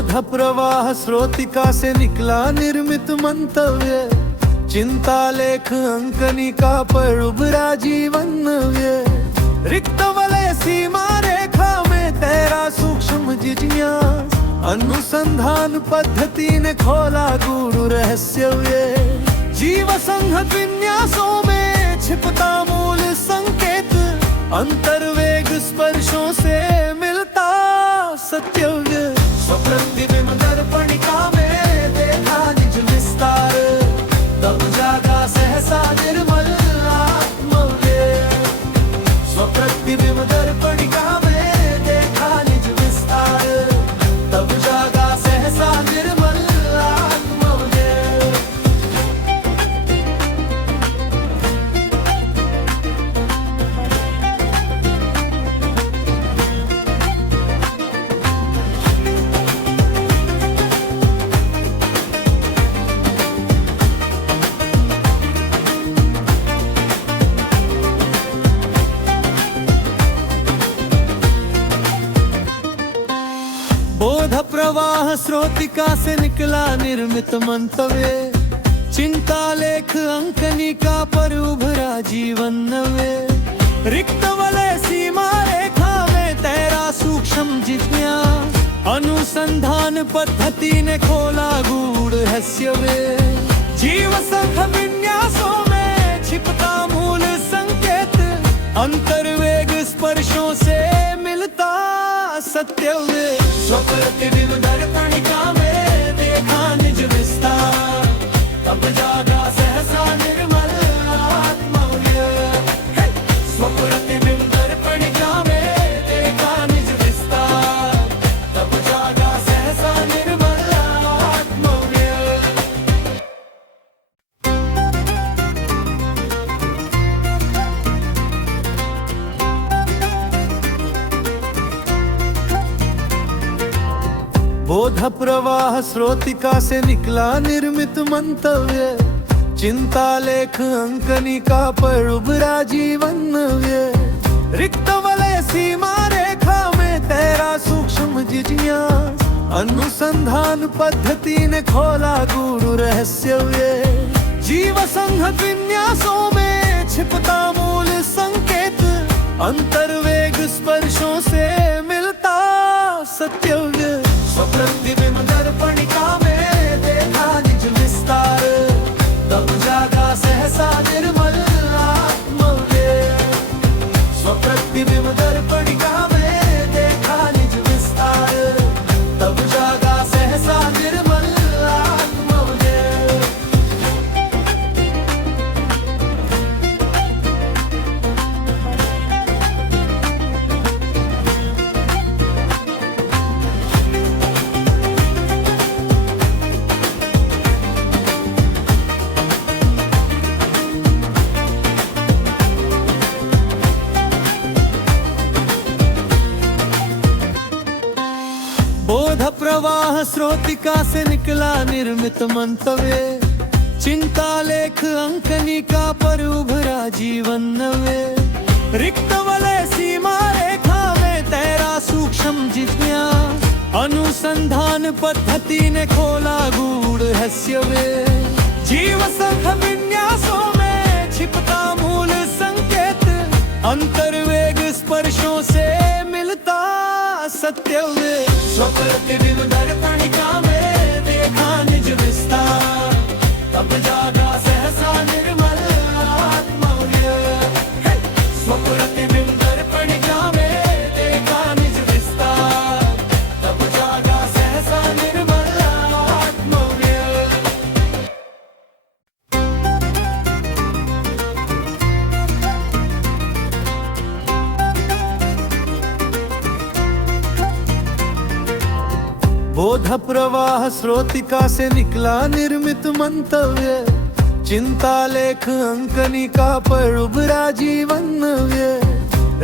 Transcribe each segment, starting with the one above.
बोध प्रवाह स्रोतिका से निकला निर्मित मंतव्य, चिंता लेख अंकनिका पर उभरा जीवन नव्य। रिक्त वलय सीमा रेखा में तेरा सूक्ष्म जिज्ञास, अनुसंधान पद्धति ने खोला गूढ़ रहस्य। जीव संहत विन्यासों में छिपता मूल संकेत, अंतर्वेग स्पर्शों से मिलता सत्यव्य। स्वप्रतिबिंब दर्पणिका में देखा निज विस्तार, तब जागा सहसा निर्मल आत्मव्य। स्वप्रतिबिंब दर्पणिका में देखा निज विस्तार, तब जागा सहसा निर्मल आत्मव्य। बोध प्रवाह स्रोतिका से निकला निर्मित मंतव्य, चिंता लेख अंकनिका पर उभरा जीवन नव्य। रिक्त वलय सीमा रेखा में तेरा सूक्ष्म जिज्ञास, अनुसंधान पद्धति ने खोला गूढ़ रहस्य। जीव संघ विन्यासों में छिपता मूल संकेत, अंतर्वेग स्पर्शों से मिलता सत्यव्य। स्वप्रतिबिंब दर्पणिका में देखा निज विस्तार, तब जागा सहसा निर्मल आत्मव्य। स्वप्रतिबिंब दर्पणिका में देखा निज विस्तार, तब जागा सहसा निर्मल आत्मव्य। बोध प्रवाह स्रोतिका से निकला निर्मित मंतव्य, चिंता लेख अंकनिका पर उभरा जीवन नव्य। रिक्त वलय सीमा रेखा में तेरा सूक्ष्म जिज्ञास, अनुसंधान पद्धति ने खोला गूढ़ रहस्य। जीव संहत विन्यासों में छिपता मूल संकेत, अंतर्वेग स्पर्शों से मिलता सत्यव्य। स्वप्रतिबिंब दर्पणिका में देखा निज विस्तार, तब जागा सहसा निर्मल आत्मव्य। स्वप्रतिबिंब दर्पणिका में देखा निज विस्तार, तब जागा सहसा निर्मल आत्मव्य। बोध प्रवाह स्रोतिका से निकला निर्मित मंतव्य, चिंता लेख अंकनिका पर उभरा जीवन नव्य। रिक्त वलय सीमा रेखा में तेरा सूक्ष्म जिज्ञास, अनुसंधान पद्धति ने खोला गूढ़ रहस्य। जीव संघ विन्यासों में छिपता मूल संकेत, अंतर्वेग स्पर्शों से मिलता सत्यव्य। स्वप्रतिबिंब दर्पणिका में देखा निज विस्तार, तब जागा सहसा निर्मल आत्मव्य। स्वप्रतिबिंब दर्पणिका में देखा निज विस्तार, तब जागा सहसा निर्मल आत्मव्य। बोध प्रवाह स्रोतिका से निकला निर्मित मंतव्य, चिंता लेख अंकनिका पर उभरा जीवन नव्य।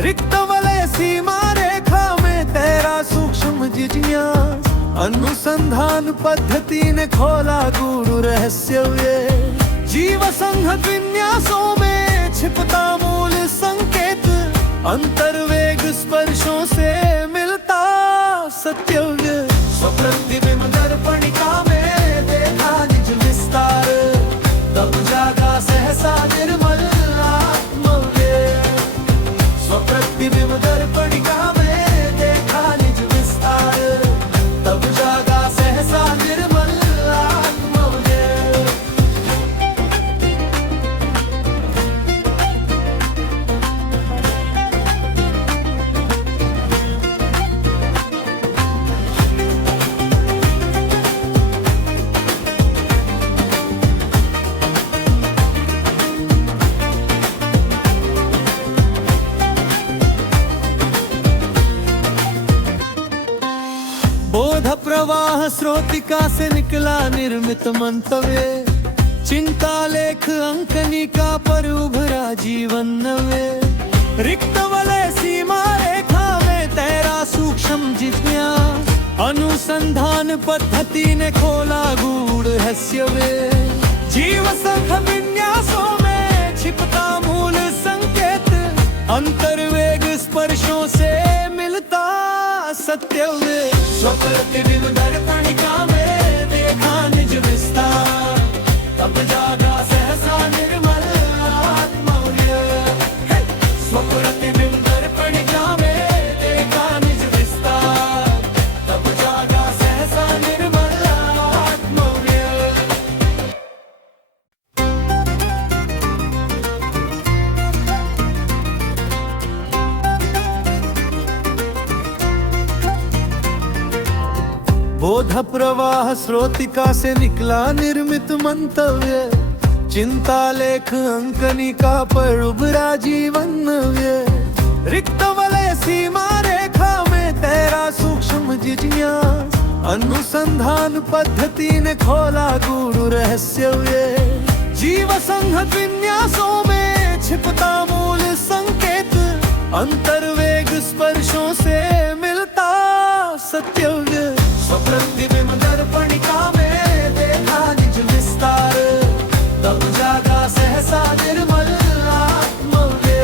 रिक्त वलय सीमा रेखा में तेरा सूक्ष्म जिज्ञास, अनुसंधान पद्धति ने खोला गूढ़ रहस्य। जीव संहत विन्यासों में छिपता मूल संकेत, अंतर्वेग स्पर्शों से मिलता सत्यव्य। स्वप्रतिबिंब प्रवाह स्रोतिका से निकला निर्मित मंतव्य, चिंता लेख अंकनिका पर उभरा जीवन नव्य। रिक्त वलय सीमा रेखा में तेरा सूक्ष्म जिज्ञास, अनुसंधान पद्धति ने खोला गूढ़ रहस्य वे। जीव संघ विन्यासों में छिपता मूल संकेत, अंतर्वेग स्पर्शों से मिलता सत्य वे। स्वप्रतिबिंब दर्पणिका में देखा निज विस्तार, तब जागा सहसा निर्मल आत्मौर्य। स्वप्रतिबिंब दर्पणिका में देखा निज विस्तार, तब जागा सहसा निर्मल आत्मौर्य। बोध प्रवाह स्रोतिका से निकला निर्मित मंतव्य, चिंता लेख अंकनिका पर उभरा जीवन नव्य। रिक्त वलय सीमा रेखा में तेरा सूक्ष्म जिज्ञास, अनुसंधान पद्धति ने खोला गूढ़ रहस्य वे। जीव संघ विन्यासों में छिपता मूल संकेत, अंतर्वेग स्पर्शों से मिलता सत्य वे। स्वप्रतिबिंब दर्पणिका में देखा निज विस्तार, तब जागा सहसा निर्मल आत्मौर्य।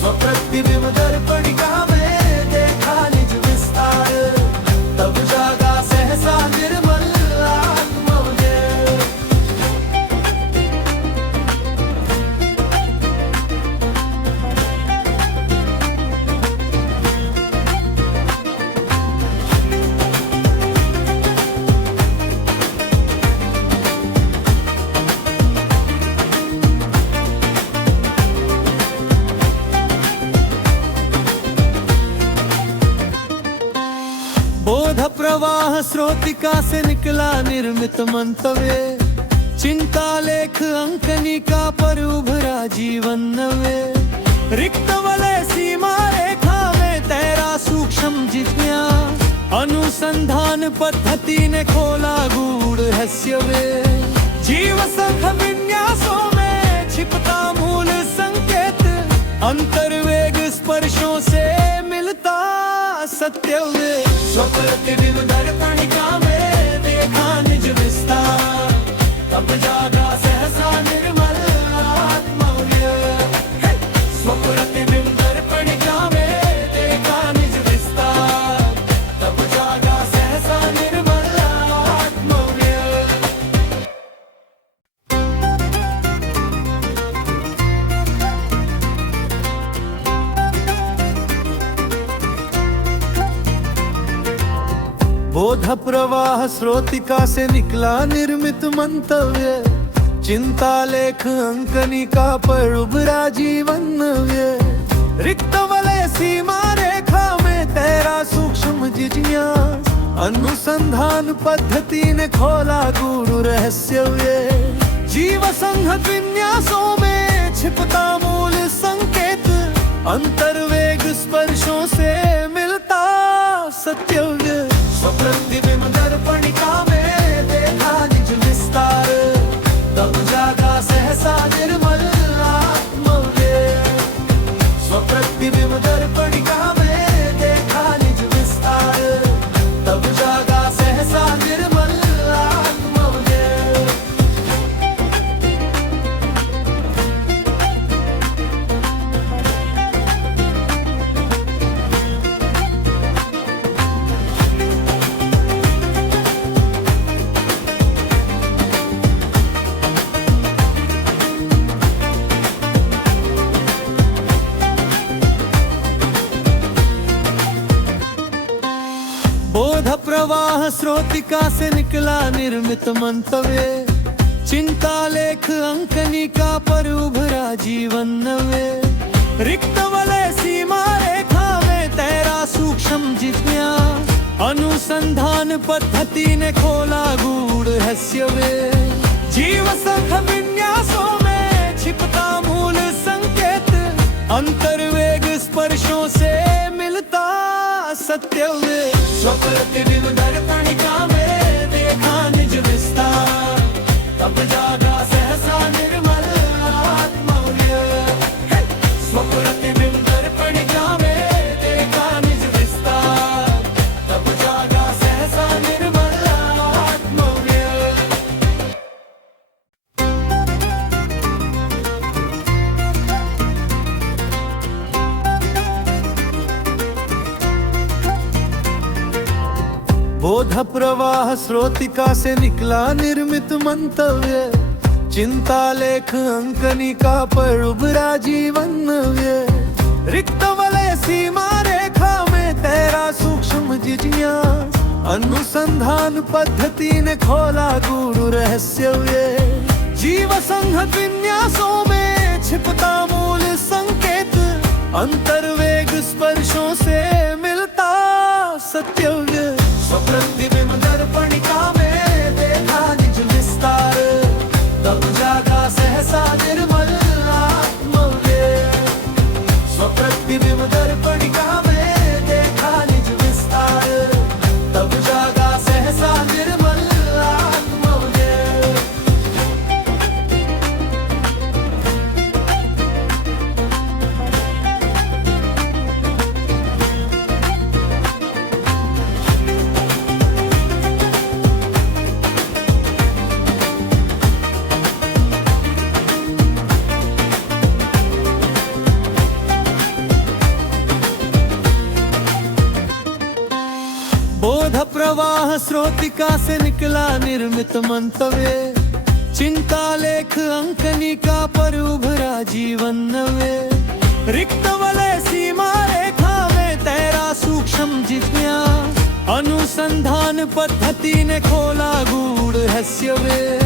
स्वप्रतिबिंब दर्पणिका में देखा निज विस्तार, तब जागा सहसा निर्मल आत्मौर्य। बोध प्रवाह स्रोतिका से निकला निर्मित मंतव्य, चिंता लेख अंकनिका पर उभरा जीवन नव्य। रिक्त वलय सीमा रेखा में तेरा सूक्ष्म जिज्ञास, अनुसंधान पद्धति ने खोला गूढ़ रहस्य वे। जीव संघ विन्यासों में छिपता मूल संकेत, अंतर्वेग स्पर्शों से मिलता सत्य वे। स्वप्रतिबिंब दर्पणिका में देखा निज विस्तार, तब जागा सहसा निर्मल आत्मौर्य। स्वप्रतिबिंब दर्पणिका में देखा निज विस्तार, तब जागा सहसा निर्मल आत्मौर्य। बोध प्रवाह स्रोतिका से निकला निर्मित मंतव्य, चिंता लेख अंकनिका पर उभरा जीवन नव्य। रिक्त वलय सीमा रेखा में तेरा सूक्ष्म जिज्ञास, अनुसंधान पद्धति ने खोला गूढ़ रहस्य वे। जीव संघ विन्यासों में छिपता मूल संकेत, अंतर्वेग स्पर्शों से मिलता सत्य वे। स्वप्रतिबिंब दर्पणिका में देखा निज विस्तार, तब जागा सहसा निर्मल आत्मौर्य। स्वप्रतिबिंब दर्पणिका में देखा निज विस्तार, तब जागा सहसा निर्मल आत्मौर्य। बोध प्रवाह स्रोतिका से निकला निर्मित मंतव्य, चिंता लेख अंकनिका पर उभरा जीवन नव्य। रिक्त वलय सीमा रेखा में तेरा सूक्ष्म जिज्ञास, अनुसंधान पद्धति ने खोला गूढ़ रहस्य वे। जीव संघ विन्यासों में छिपता मूल संकेत, अंतर्वेग स्पर्शों से मिलता सत्य वे। स्वप्रतिबिंब दर्पणिका में देखा निज विस्तार, तब जागा सहसा निर्मल आत्मव्य। स्वप्रतिबिंब दर्पणिका में देखा निज विस्तार, तब जागा सहसा निर्मल आत्मव्य। बोध प्रवाह स्रोतिका से निकला निर्मित मंतव्य, चिंता लेख अंकनिका पर उभरा जीवन नव्य। रिक्त वलय सीमा रेखा में तेरा सूक्ष्म जिज्ञास, अनुसंधान पद्धति ने खोला गूढ़ रहस्यव्य। जीव संहत विन्यासों में छिपता मूल संकेत, अंतर्वेग स्पर्शों से मिलता सत्यव्य। स्वप्रतिबिंब दर्पणिका में देखा निज विस्तार, तब जागा सहसा निर्मल आत्मव्य। स्वप्रतिबिंब दर्पणिका में देखा निज विस्तार, तब जागा सहसा निर्मल आत्मव्य। बोध प्रवाह स्रोतिका से निकला निर्मित मंतव्य, चिंता लेख अंकनिका पर उभरा जीवन नव्य। रिक्त वलय सीमा रेखा में तेरा सूक्ष्म जिज्ञास, अनुसंधान पद्धति ने खोला गूढ़ रहस्यव्य।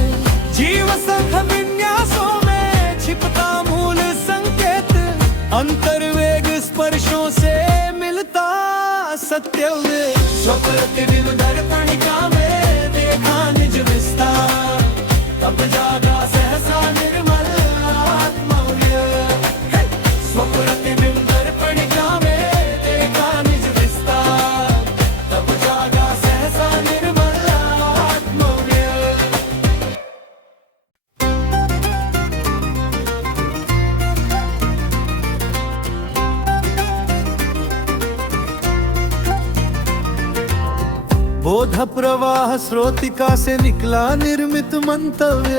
जीव संघ विन्यासों में छिपता मूल संकेत, अंतर्वेग स्पर्शों से मिलता सत्यव्य। स्वप्रतिबिंब दर्पणिका में देखा निज विस्तार, तब जागा सहसा निर्मल आत्मव्य। स्वप्रतिबिंब दर्पणिका में देखा निज विस्तार, तब जागा सहसा निर्मल आत्मव्य। बोध प्रवाह स्रोतिका से निकला निर्मित मंतव्य,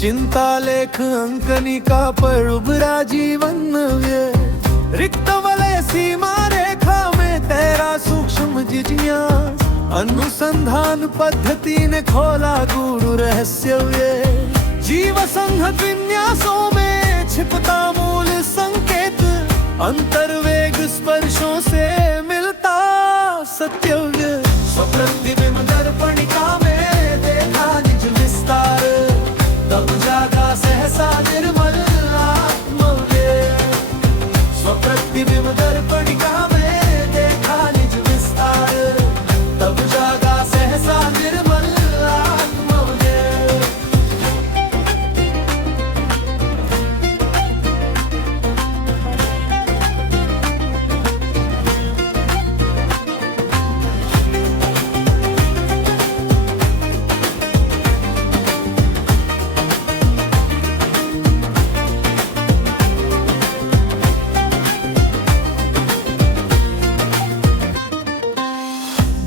चिंता लेख अंकनिका पर उभरा जीवन नव्य। रिक्त वलय सीमा रेखा में तेरा सूक्ष्म जिज्ञास, अनुसंधान पद्धति ने खोला गूढ़ रहस्यव्य। जीव संहत विन्यासों में छिपता मूल संकेत, अंतर्वेग स्पर्शों से मिलता सत्यव्य। स्वप्रतिबिंब दर्पणिका में देखा निज विस्तार, तब जागा सहसा निर्मल आत्मव्य। स्वप्रतिबिंब दर्पणिका में देखा निज विस्तार, तब जागा सहसा निर्मल आत्मव्य।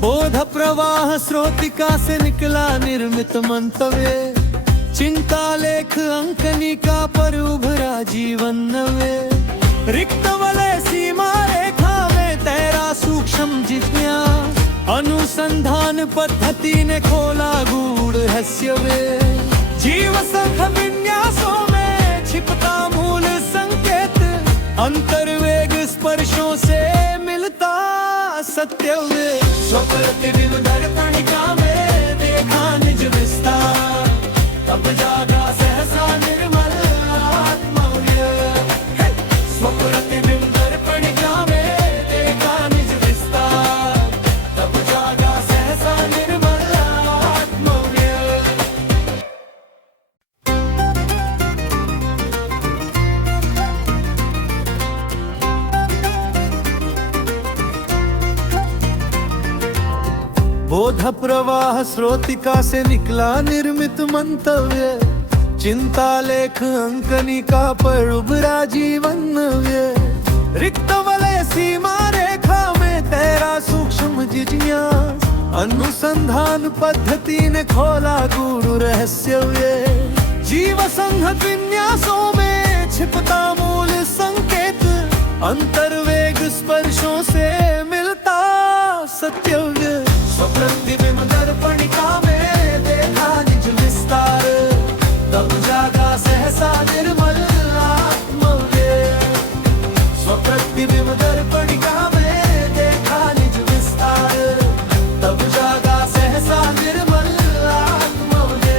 बोध प्रवाह स्रोतिका से निकला निर्मित मंतव्य, चिंता लेख अंकनिका पर उभरा जीवन नव्य। रिक्त वलय सीमा रेखा में तेरा सूक्ष्म जिज्ञास, अनुसंधान पद्धति ने खोला गूढ़ रहस्यव्य। जीव संघ विन्यासों में छिपता मूल संकेत, अंतर्वेग स्पर्शों से मिलता सत्यव्य। स्वप्रतिबिंब दर्पणिका में देखा निज विस्तार, तब जागा सहसा निर्मल आत्मव्य। स्वप्रतिबिंब दर्पणिका में देखा निज विस्तार, तब जागा सहसा निर्मल आत्मव्य। बोध प्रवाह स्रोतिका से निकला निर्मित मंतव्य, चिंता लेख अंकनिका पर उभरा जीवन नव्य। रिक्त वलय सीमा रेखा में तेरा सूक्ष्म जिज्ञास, अनुसंधान पद्धति ने खोला गूढ़ रहस्यव्य। जीव संहत विन्यासों में छिपता मूल संकेत, अंतर्वेग स्पर्शों से मिलता सत्यव्य। स्वप्रतिबिंब दर्पणिका में देखा निज विस्तार, तब जागा सहसा निर्मल आत्मव्य। स्वप्रतिबिंब दर्पणिका में देखा निज विस्तार, तब जागा सहसा निर्मल आत्मव्य।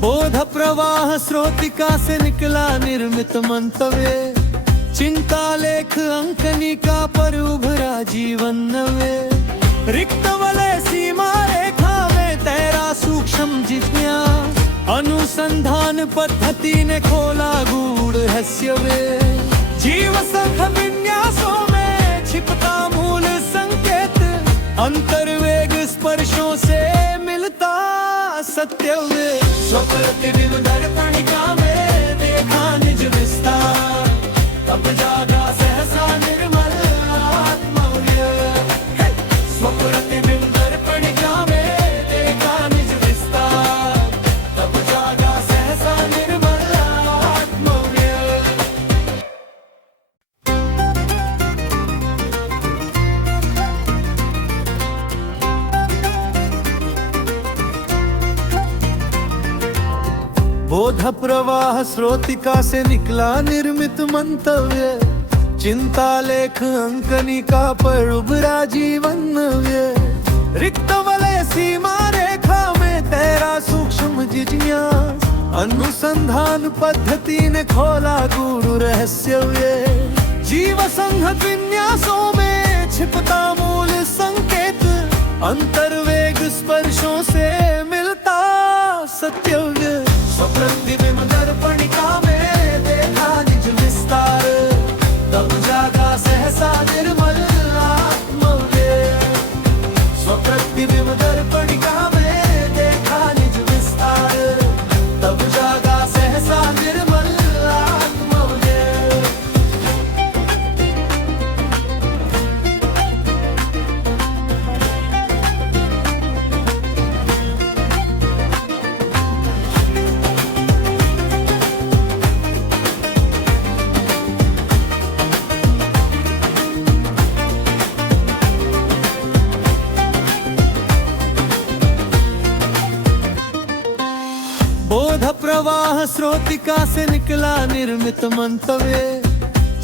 बोध प्रवाह स्रोतिका से निकला निर्मित मंतव्य, चिंता लेख अंकनिका पर उभरा जीवन नव्य। रिक्त वलय सीमा रेखा में तेरा सूक्ष्म जिज्ञास, अनुसंधान पद्धति ने खोला गूढ़ रहस्यव्य। जीव संघ विन्यासों में छिपता मूल संकेत, अंतर्वेग स्पर्शों से मिलता सत्यव्य। स्वप्रतिबिंब दर्पणिका में देखा निज विस्तार, तब जागा सहसा निर्मल आत्मव्य। स्वप्रतिबिंब दर्पणिका में देखा निज विस्तार, तब जागा सहसा निर्मल आत्मव्य। बोध प्रवाह स्रोतिका से निकला निर्मित मंतव्य, चिंता लेख अंकनिका पर उभरा जीवन नव्य। रिक्त वलय सीमा रेखा में तेरा सूक्ष्म जिज्ञास, अनुसंधान पद्धति ने खोला गूढ़ रहस्यव्य। जीव संहत विन्यासों में छिपता मूल संकेत, अंतर्वेग स्पर्शों से मिलता सत्यव्य। स्वप्रतिबिंब दर्पणिका में देखा निज विस्तार, तब जागा सहसा निर्मल आत्मव्य। स्वप्रतिबिंब दर्पणिका में देखा निज विस्तार, तब जागा सहसा निर्मल आत्मव्य। बोध प्रवाह स्रोतिका से निकला निर्मित मंतव्य,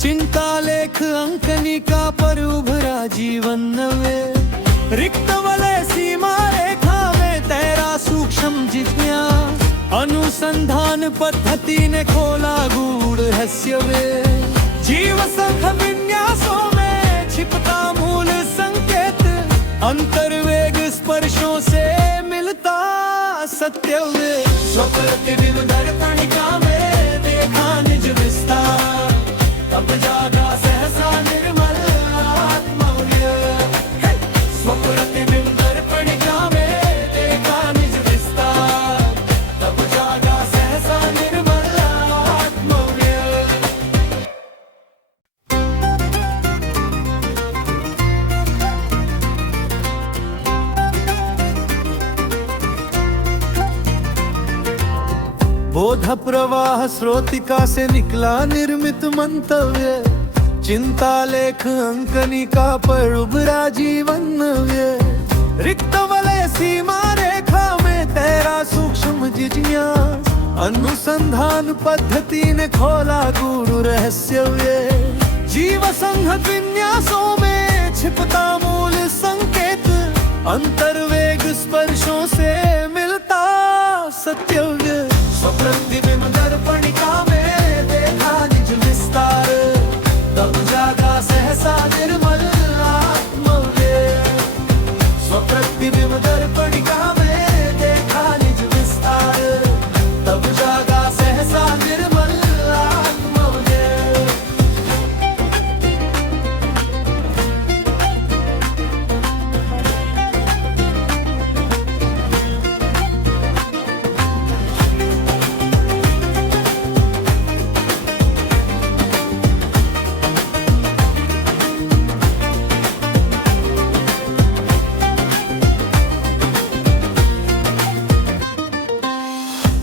चिंता लेख अंकनिका पर उभरा जीवन नव्य। रिक्त वलय सीमा रेखा में तेरा सूक्ष्म जिज्ञास, अनुसंधान पद्धति ने खोला गूढ़ रहस्यव्य। जीव संघ विन्यासों में छिपता मूल संकेत, अंतर्वेग स्पर्शों से मिलता सत्यव्य। स्वप्रतिबिंब दर्पणिका में देखा निज विस्तार, तब जागा सहसा निर्मल आत्मव्य। स्वप्रतिबिंब दर्पणिका में देखा निज विस्तार, तब जागा सहसा निर्मल आत्मव्य। बोध प्रवाह स्रोतिका से निकला निर्मित मंतव्य, चिंता लेख अंकनिका पर उभरा जीवन नव्य। रिक्त वलय सीमा रेखा में तेरा सूक्ष्म जिज्ञास, अनुसंधान पद्धति ने खोला गूढ़ रहस्यव्य। जीव संहत विन्यासों में छिपता मूल संकेत, अंतर्वेग स्पर्शों से मिलता सत्यव्य। स्वप्रतिबिंब दर्पणिका में देखा निज विस्तार, तब जागा सहसा निर्मल आत्मव्यय। स्वप्रतिबिंब दर्पणिका में देखा निज विस्तार, तब जागा सहसा निर्मल आत्मव्यय।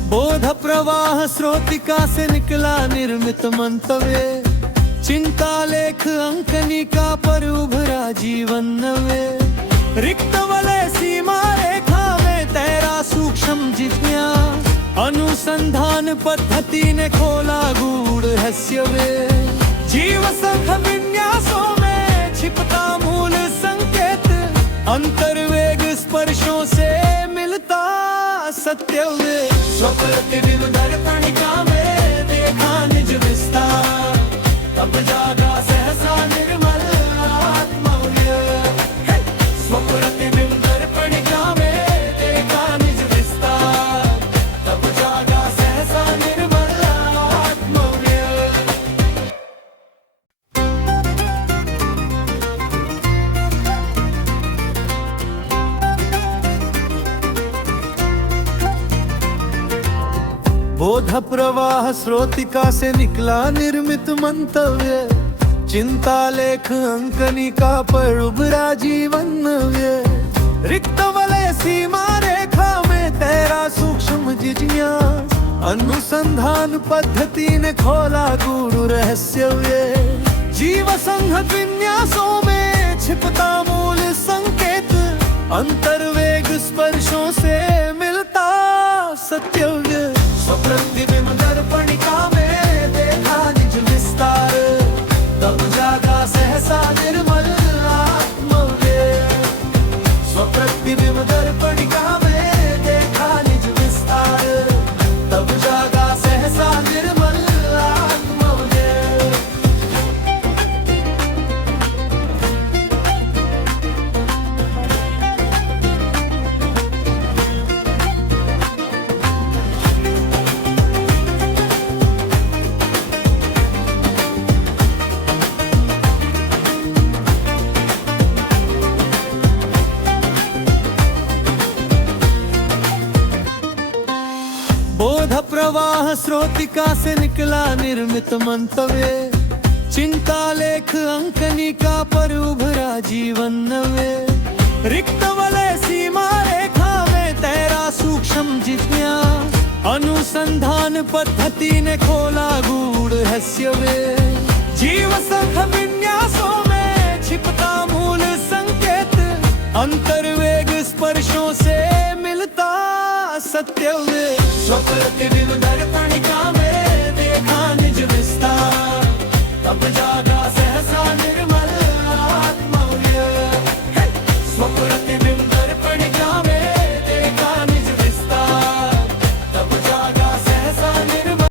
बोध प्रवाह स्रोतिका से निकला निर्मित मंतव्य, चिंता लेख अंकनिका पर उभरा जीवन नव्य। रिक्त वलय सीमा रेखा में तैरा सूक्ष्म जिज्ञास, अनुसंधान पद्धति ने खोला गूढ़ रहस्य वे। जीव संघ विन्यासों में छिपता मूल संकेत, अंतर्वेग स्पर्शों से मिलता सत्य वे। स्वप्रतिबिंब दर्पणिका में देखा निज विस्तार, तब जागा सहसा निर्मल आत्मव्यय। स्वप्रतिबिंब दर्पणिका में देखा निज विस्तार, तब जागा सहसा निर्मल आत्मव्यय। बोध प्रवाह स्रोतिका से निकला निर्मित मंतव्य, चिंता लेख अंकनिका पर उभरा जीवन नव्य। रिक्त वलय सीमा रेखा में तैरा सूक्ष्म जिज्ञास, अनुसंधान पद्धति ने खोला गूढ़ रहस्य वे। जीव संघ विन्यासों में छिपता मूल संकेत, अंतर्वेग स्पर्शों से मिलता सत्य वे। स्वप्रतिबिंब दर्पणिका में देखा निज विस्तार, तब जागा सहसा निर्मल आत्मव्यय। स्वप्रतिबिंब दर्पणिका में देखा निज विस्तार, तब जागा सहसा निर्मल आत्मव्यय। बोध प्रवाह स्रोतिका से निकला निर्मित मंतव्य, चिंता लेख अंकनिका पर उभरा जीवन नव्य। रिक्त वलय सीमा रेखा में तैरा सूक्ष्म जिज्ञास, अनुसंधान पद्धति ने खोला गूढ़ रहस्य वे। जीव संघ विन्यासों में छिपता मूल संकेत, अंतर्वेग स्पर्शों से मिलता सत्य वे। स्वप्रतिबिंब दर्पणिका